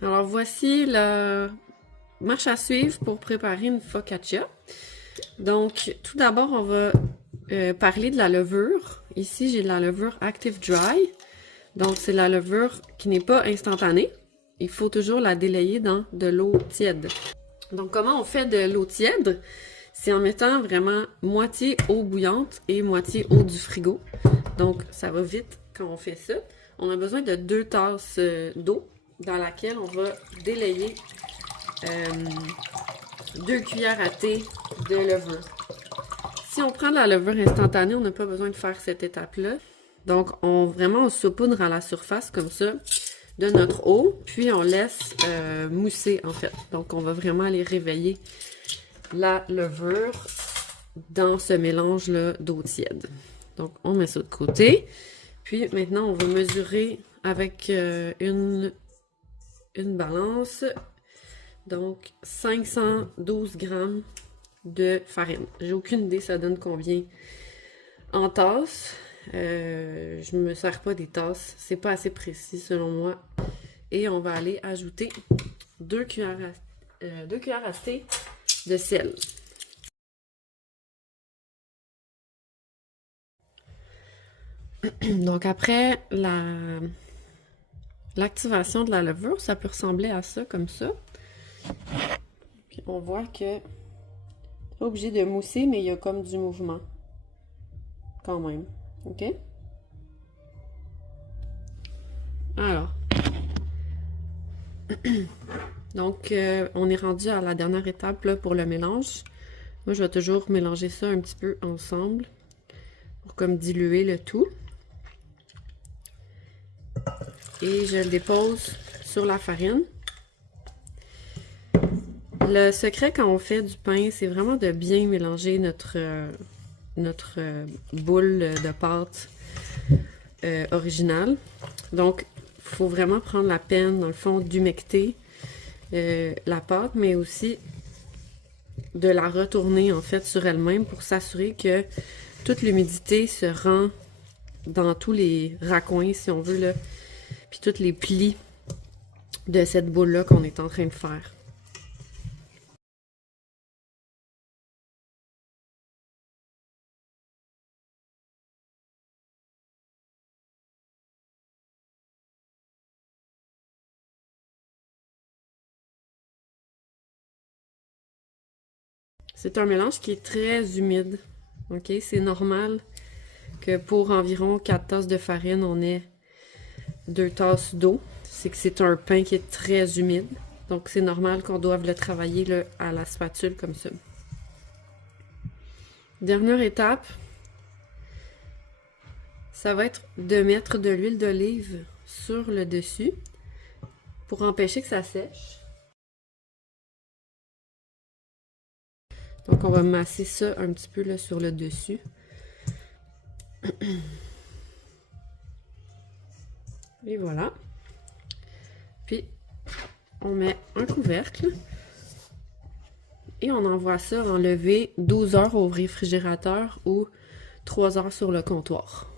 Alors voici la marche à suivre pour préparer une focaccia. Donc tout d'abord on va parler de la levure. Ici j'ai de la levure Active Dry. Donc c'est la levure qui n'est pas instantanée. Il faut toujours la délayer dans de l'eau tiède. Donc comment on fait de l'eau tiède? C'est en mettant vraiment moitié eau bouillante et moitié eau du frigo. Donc ça va vite quand on fait ça. On a besoin de 2 tasses d'eau dans laquelle on va délayer 2 cuillères à thé de levure. Si on prend de la levure instantanée, on n'a pas besoin de faire cette étape-là. Donc, on saupoudre à la surface comme ça de notre eau, puis on laisse mousser en fait. Donc, on va vraiment aller réveiller la levure dans ce mélange-là d'eau tiède. Donc, on met ça de côté. Puis maintenant, on va mesurer avec une balance. Donc, 512 grammes de farine. J'ai aucune idée ça donne combien en tasses. Je me sers pas des tasses. C'est pas assez précis selon moi. Et on va aller ajouter 2 cuillères à thé de sel. Donc après l'activation de la levure, ça peut ressembler à ça, comme ça. Puis on voit que c'est pas obligé de mousser, mais il y a comme du mouvement. Quand même. OK? Alors. Donc, on est rendu à la dernière étape là, pour le mélange. Moi, je vais toujours mélanger ça un petit peu ensemble pour comme diluer le tout. Et je le dépose sur la farine. Le secret quand on fait du pain, c'est vraiment de bien mélanger notre boule de pâte originale. Donc, il faut vraiment prendre la peine, dans le fond, d'humecter la pâte, mais aussi de la retourner, en fait, sur elle-même pour s'assurer que toute l'humidité se rend dans tous les raccoins, si on veut, là, puis tous les plis de cette boule-là qu'on est en train de faire. C'est un mélange qui est très humide. OK? C'est normal que pour environ 4 tasses de farine, on ait 2 tasses d'eau. C'est que c'est un pain qui est très humide. Donc, c'est normal qu'on doive le travailler là, à la spatule comme ça. Dernière étape, ça va être de mettre de l'huile d'olive sur le dessus pour empêcher que ça sèche. Donc, on va masser ça un petit peu là, sur le dessus. Et voilà. Puis, on met un couvercle et on envoie ça enlever 12 heures au réfrigérateur ou 3 heures sur le comptoir.